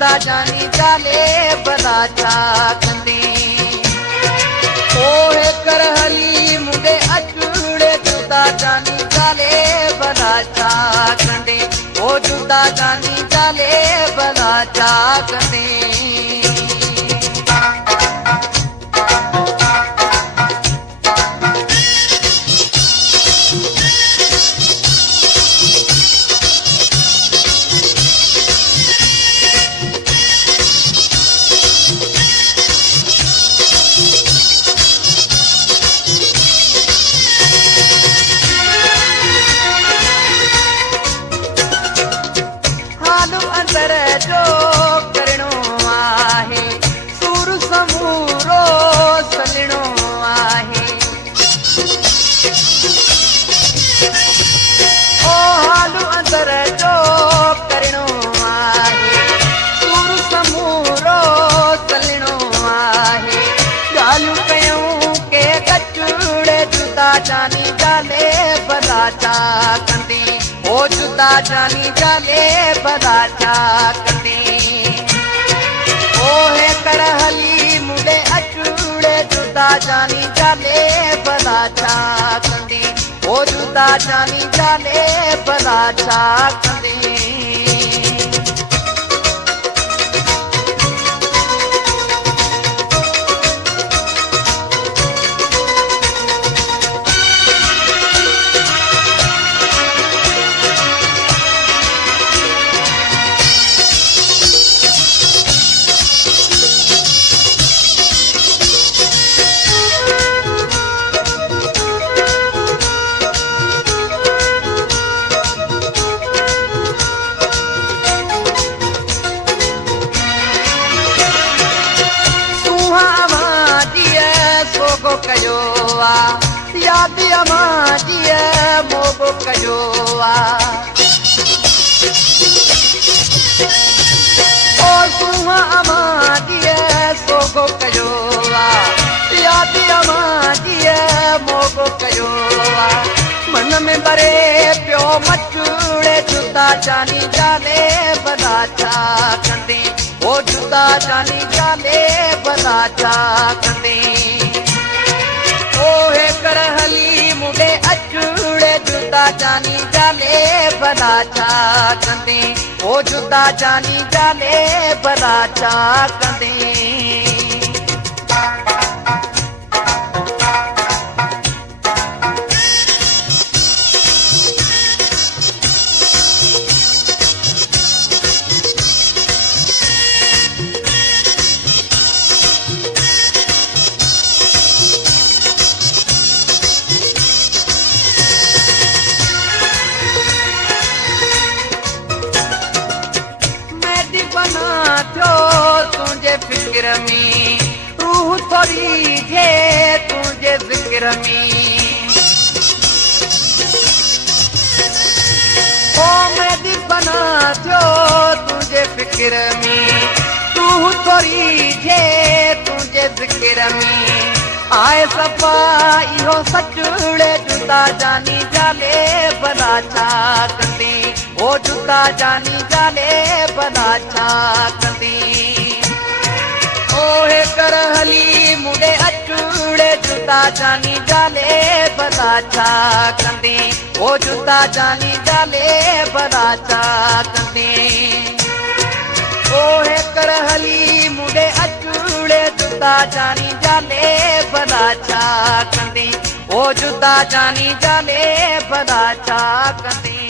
जुदा जानी जाले भला छा कंदी ओहे कर हली मुंडे अचूड़े जुदा जानी जाले भला छा कंदी ओ जुदा जानी जाले भला छा कंदी अंदर जो करणो आहे सूर समूरो सलणो आहे ओ हालू अंदर जो करणो आहे सूर समूरो सलणो आहे ॻाल्हियूं कयूं के कचूड़े जुदा जानी जाले भला छा कंदी ओ जुदा जानी जाले भला छा कंदी ओहे कर हली मुंडे अचूड़े जुदा जानी जाले भला छा कंदी ओ जुदा जानी जाले भला छा कंदी मोगो कयो आ याद अमाजीअ मोगो कयो आ ओ सुहा अमाजीअ सोगो कयो आ याद अमाजीअ मोगो कयो आ मन में बरे पियो मचूड़े जुदा जानी जाले भला छा कंदी ओ जुदा जानी जाले भला छा कंदी ओहे कर हली मुंडे अचूड़े जुदा जानी जाले भला छा कंदी ओ जुदा जानी जाले भला छा कंदी बना थो तुझे फिक्र में रूह थोड़ी थे तुझे फिक्र में ओ मैं बना थो तुझे फिक्र में रूह थोड़ी थे तुझे फिक्र में आए सफा इहो सचूड़े जुदा जानी जाले भला छा कंदी ओ जुदा जानी जाले भला छा कंदी ओहे कर हली मुंडे अचूड़े जुदा जानी जाले भला छा कंदी ओ जुदा जानी जाले भला छा कंदी ओहे कर हली मुंडे अचूड़े जुदा जानी जाले भला छा कंदी ओ जुदा जानी जाले भला छा कंदी।